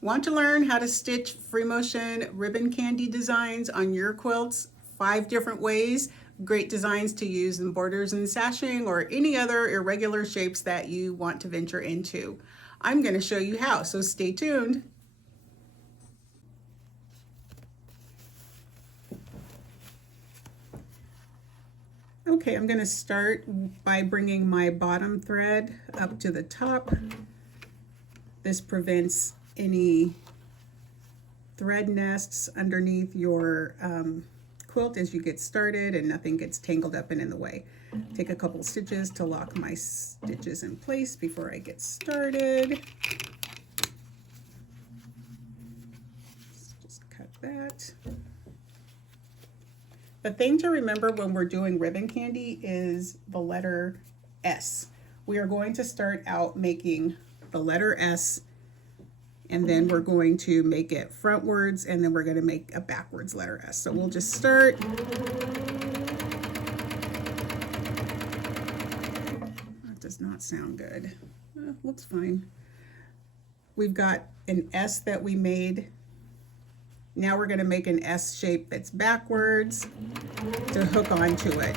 Want to learn how to stitch free motion ribbon candy designs on your quilts? 5 different ways, great designs to use in borders and sashing or any other irregular shapes that you want to venture into. I'm going to show you how, so stay tuned. Okay, I'm going to start by bringing my bottom thread up to the top. This prevents any thread nests underneath your quilt as you get started and nothing gets tangled up and in the way. Take a couple stitches to lock my stitches in place before I get started. Just cut that. The thing to remember when we're doing ribbon candy is the letter S. We are going to start out making the letter S, and then we're going to make it frontwards, and then we're going to make a backwards letter S. So we'll just start. That does not sound good. Looks fine. We've got an S that we made. Now we're going to make an S shape that's backwards to hook onto it.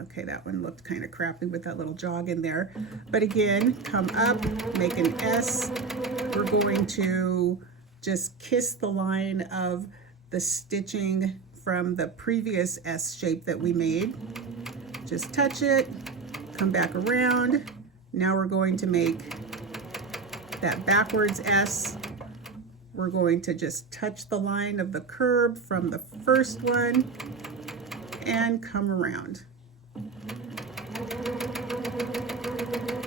Okay, that one looked kind of crappy with that little jog in there. But again, come up, make an S. We're going to just kiss the line of the stitching from the previous S shape that we made. Just touch it, come back around. Now we're going to make that backwards S. We're going to just touch the line of the curve from the first one and come around.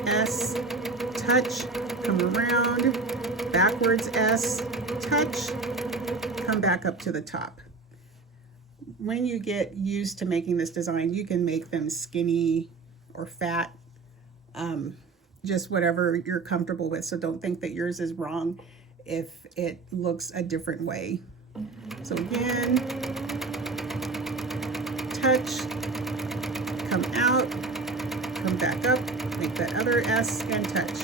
S, touch, come around, backwards S, touch, come back up to the top. When you get used to making this design, you can make them skinny or fat, just whatever you're comfortable with. So don't think that yours is wrong if it looks a different way. So again, touch, come out, come back up, make that other S and touch.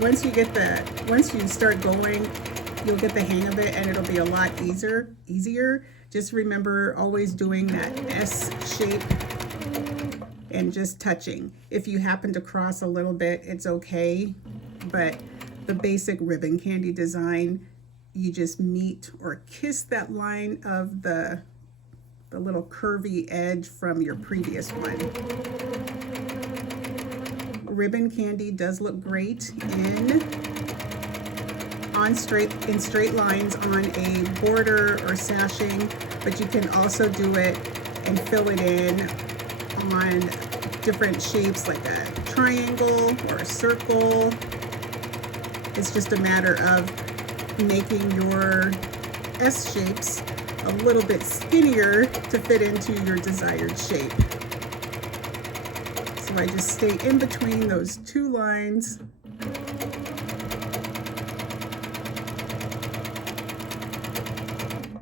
Once you start going, you'll get the hang of it and it'll be a lot easier. Just remember always doing that S shape and just touching. If you happen to cross a little bit, it's okay, but the basic ribbon candy design, you just meet or kiss that line of the little curvy edge from your previous one. Ribbon candy does look great in straight lines on a border or sashing, but you can also do it and fill it in on different shapes like a triangle or a circle. It's just a matter of making your S shapes a little bit skinnier to fit into your desired shape. So I just stay in between those two lines.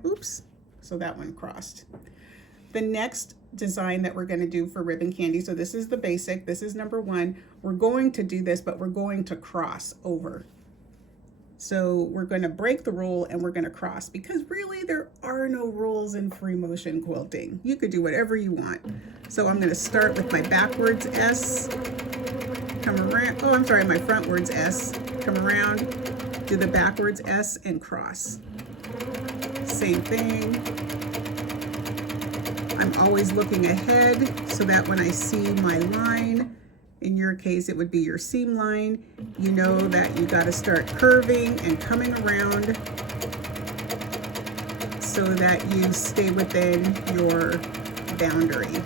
Oops, so that one crossed. The next design that we're going to do for ribbon candy, so this is the basic, this is number 1. We're going to do this, but we're going to cross over. So we're going to break the rule and we're going to cross, because really there are no rules in free motion quilting. You could do whatever you want. So I'm going to start with my backwards S, come around, oh I'm sorry, my frontwards S, come around, do the backwards S and cross. Same thing. I'm always looking ahead so that when I see my line, in your case it would be your seam line, you know that you got to start curving and coming around so that you stay within your boundary.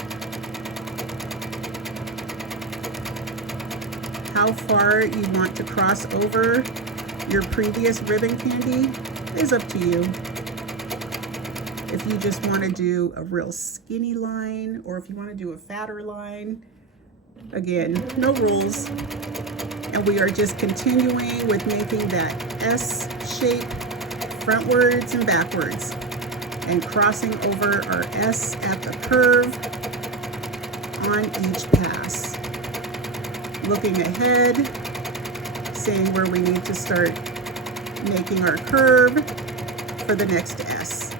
How far you want to cross over your previous ribbon candy is up to you. If you just want to do a real skinny line, or if you want to do a fatter line, again, no rules. And we are just continuing with making that S shape frontwards and backwards and crossing over our S at the curve on each pass. Looking ahead, seeing where we need to start making our curve for the next S.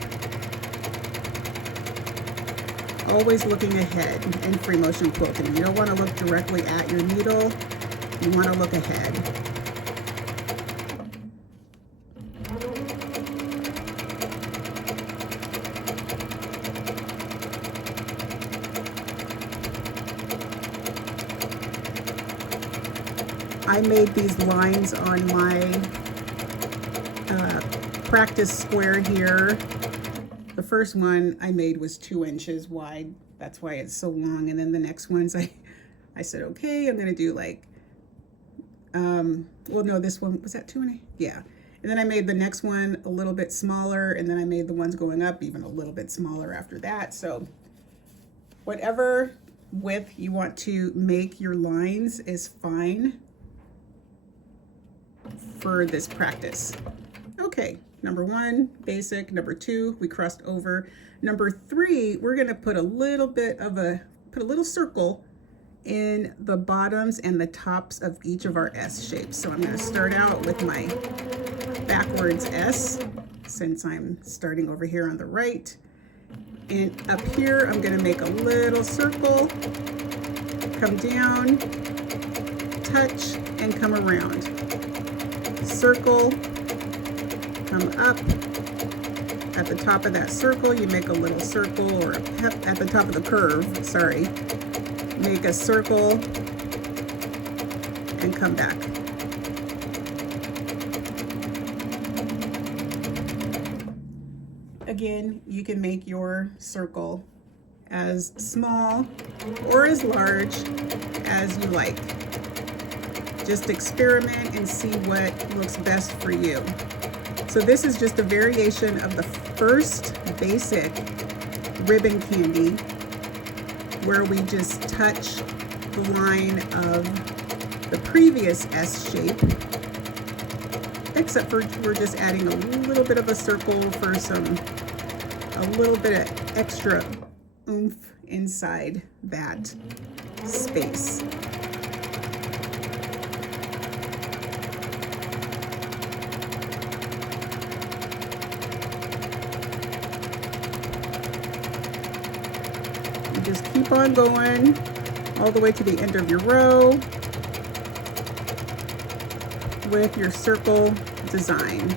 Always looking ahead in free motion quilting. You don't want to look directly at your needle, you want to look ahead. I made these lines on my practice square here. The first one I made was 2 inches wide. That's why it's so long. And then the next ones I said, okay, I'm gonna do like, well, no, this one, was that 2.5? Yeah. And then I made the next one a little bit smaller, and then I made the ones going up even a little bit smaller after that. So whatever width you want to make your lines is fine for this practice. Okay, number 1, basic. Number 2, we crossed over. Number 3, we're gonna put a little bit of put a little circle in the bottoms and the tops of each of our S shapes. So I'm gonna start out with my backwards S, since I'm starting over here on the right. And up here, I'm gonna make a little circle, come down, touch, and come around. Circle, come up. At the top of that circle, you make a little circle, or at the top of the curve, sorry, make a circle and come back. Again, you can make your circle as small or as large as you like. Just experiment and see what looks best for you. So this is just a variation of the first basic ribbon candy, where we just touch the line of the previous S shape, except for we're just adding a little bit of a circle for a little bit of extra oomph inside that space. Just keep on going all the way to the end of your row with your circle design.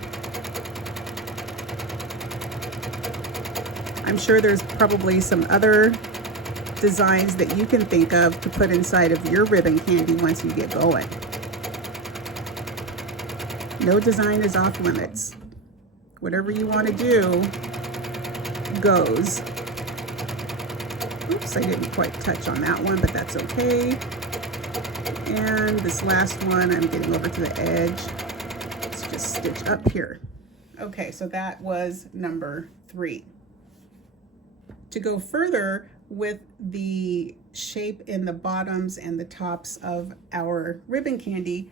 I'm sure there's probably some other designs that you can think of to put inside of your ribbon candy once you get going. No design is off limits. Whatever you want to do goes. Oops, I didn't quite touch on that one, but that's okay. And this last one, I'm getting over to the edge. Let's just stitch up here. Okay, so that was number 3. To go further with the shape in the bottoms and the tops of our ribbon candy,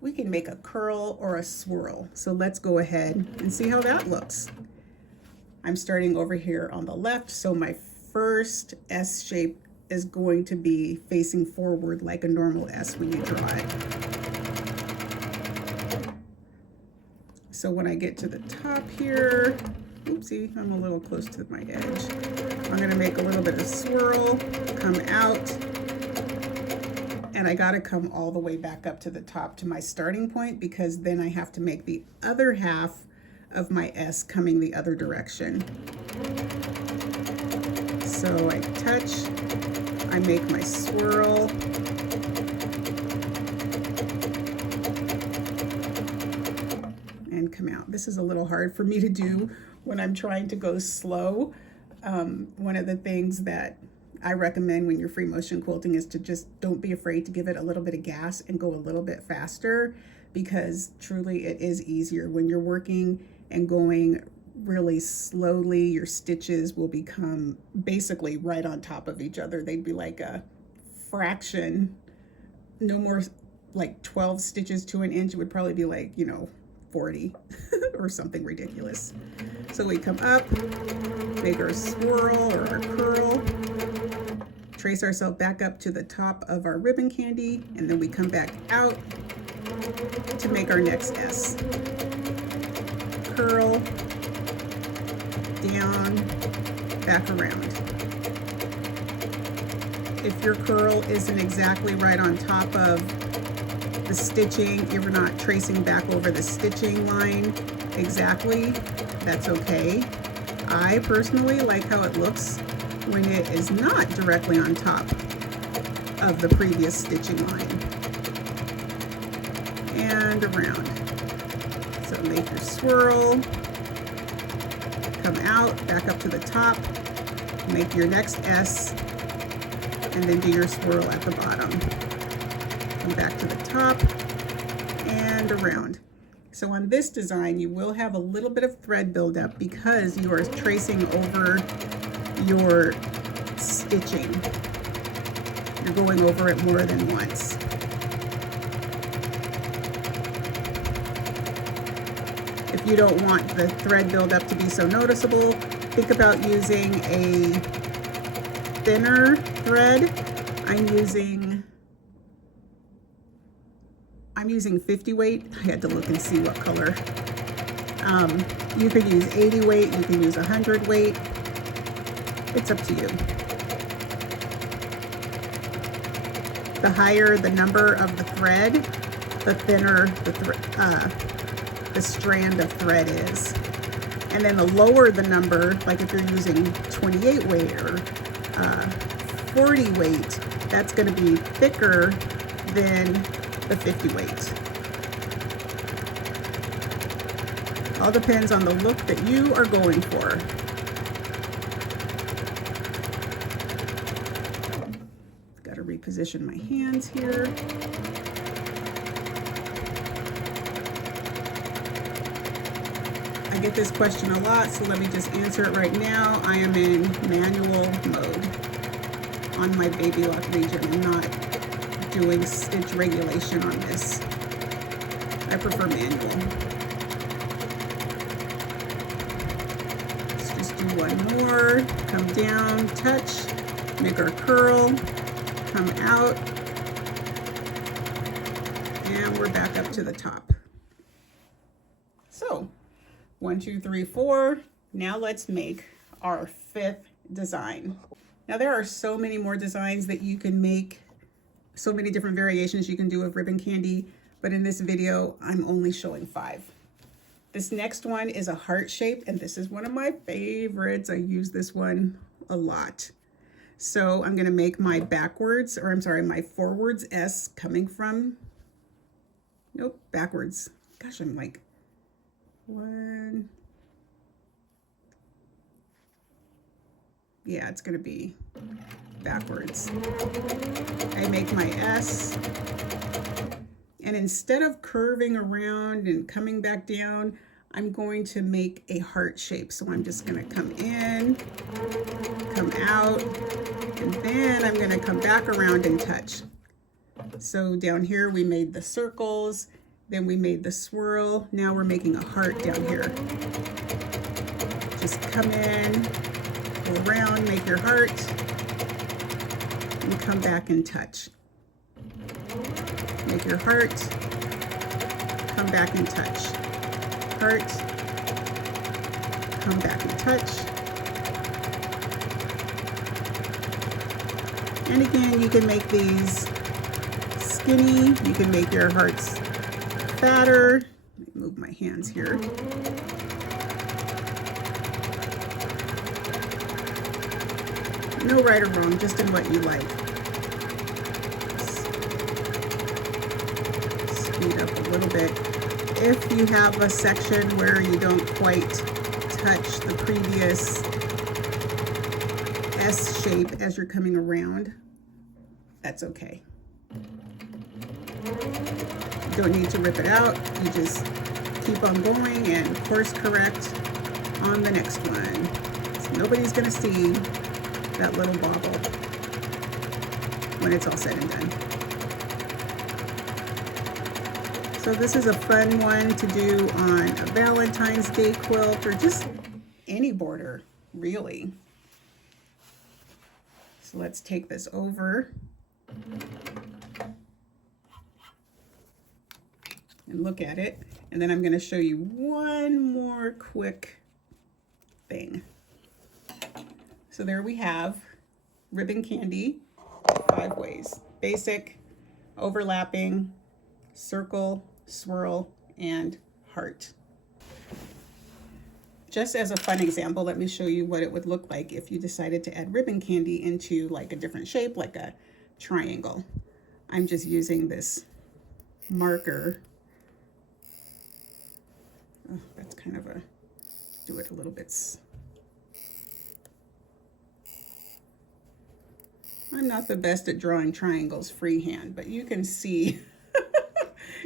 we can make a curl or a swirl. So let's go ahead and see how that looks. I'm starting over here on the left, so my first S shape is going to be facing forward like a normal S when you draw it. So when I get to the top here, oopsie, I'm a little close to my edge. I'm gonna make a little bit of swirl, come out, and I gotta come all the way back up to the top to my starting point, because then I have to make the other half of my S coming the other direction. So I touch, I make my swirl, and come out. This is a little hard for me to do when I'm trying to go slow. One of the things that I recommend when you're free motion quilting is to just don't be afraid to give it a little bit of gas and go a little bit faster, because truly it is easier when you're working and going really slowly. Your stitches will become basically right on top of each other. They'd be like a fraction, no more like 12 stitches to an inch. It would probably be like, 40 or something ridiculous. So we come up, make our swirl or our curl, trace ourselves back up to the top of our ribbon candy, and then we come back out to make our next S. Curl, down, back around. If your curl isn't exactly right on top of the stitching, you're not tracing back over the stitching line exactly, that's okay. I personally like how it looks when it is not directly on top of the previous stitching line. And around. So make your swirl, come out, back up to the top, make your next S, and then do your swirl at the bottom. Come back to the top and around. So on this design, you will have a little bit of thread buildup because you are tracing over your stitching. You're going over it more than once. If you don't want the thread buildup to be so noticeable, think about using a thinner thread. I'm using 50 weight. I had to look and see what color. You could use 80 weight, you can use 100 weight. It's up to you. The higher the number of the thread, the thinner the strand of thread is. And then the lower the number, like if you're using 28 weight or 40 weight, that's going to be thicker than the 50 weight. All depends on the look that you are going for. Got to reposition my hands here. I get this question a lot, so let me just answer it right now. I am in manual mode on my baby lock region. I'm not doing stitch regulation on this. I prefer manual. Let's just do one more. Come down, touch, make our curl, come out, and we're back up to the top. So 1, 2, 3, 4. Now let's make our 5th design. Now there are so many more designs that you can make, so many different variations you can do of ribbon candy, but in this video, I'm only showing 5. This next one is a heart shape, and this is one of my favorites. I use this one a lot. So I'm gonna make my backwards, or I'm sorry, my forwards S coming from, nope, backwards. Gosh, I'm like, 1. Yeah, it's gonna be backwards. I make my S, and instead of curving around and coming back down, I'm going to make a heart shape. So I'm just gonna come in, come out, and then I'm gonna come back around and touch. So down here we made the circles, then we made the swirl. Now we're making a heart down here. Just come in, go around, make your heart, and come back and touch. Make your heart, come back and touch. Heart, come back and touch. And again, you can make these skinny, you can make your hearts fatter. Let me move my hands here. No right or wrong, just in what you like. Speed up a little bit. If you have a section where you don't quite touch the previous S shape as you're coming around, that's okay. You don't need to rip it out. You just keep on going and course correct on the next one. So nobody's gonna see that little bobble when it's all said and done. So this is a fun one to do on a Valentine's Day quilt or just any border, really. So let's take this over and look at it. And then I'm going to show you one more quick thing. So there we have ribbon candy 5 ways. Basic, overlapping, circle, swirl, and heart. Just as a fun example, let me show you what it would look like if you decided to add ribbon candy into like a different shape, like a triangle. I'm just using this marker. Oh, that's kind of a, do it a little bit. I'm not the best at drawing triangles freehand, but you can see,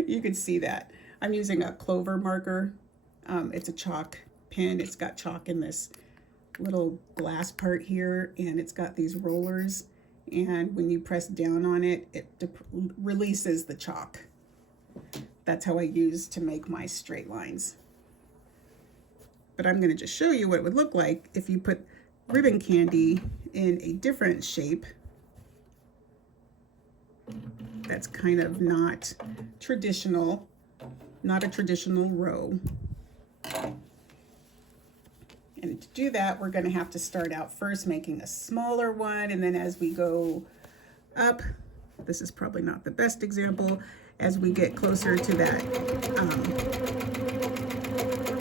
you can see that. I'm using a clover marker. It's a chalk pen. It's got chalk in this little glass part here, and it's got these rollers. And when you press down on it, it releases the chalk. That's how I use to make my straight lines. But I'm going to just show you what it would look like if you put ribbon candy in a different shape. That's kind of not traditional, not a traditional row. And to do that, we're going to have to start out first making a smaller one, and then as we go up, this is probably not the best example, as we get closer to that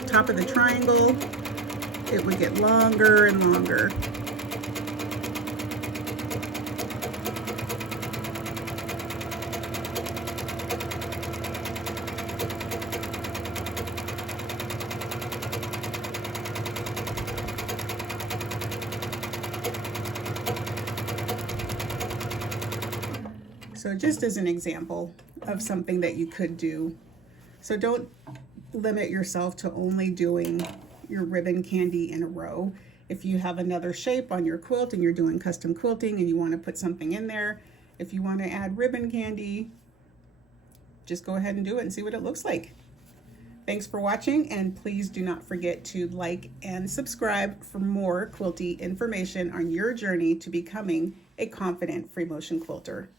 top of the triangle, it would get longer and longer. So just as an example of something that you could do. So don't limit yourself to only doing your ribbon candy in a row. If you have another shape on your quilt and you're doing custom quilting and you want to put something in there, if you want to add ribbon candy, just go ahead and do it and see what it looks like. Thanks for watching, and please do not forget to like and subscribe for more quilty information on your journey to becoming a confident free motion quilter.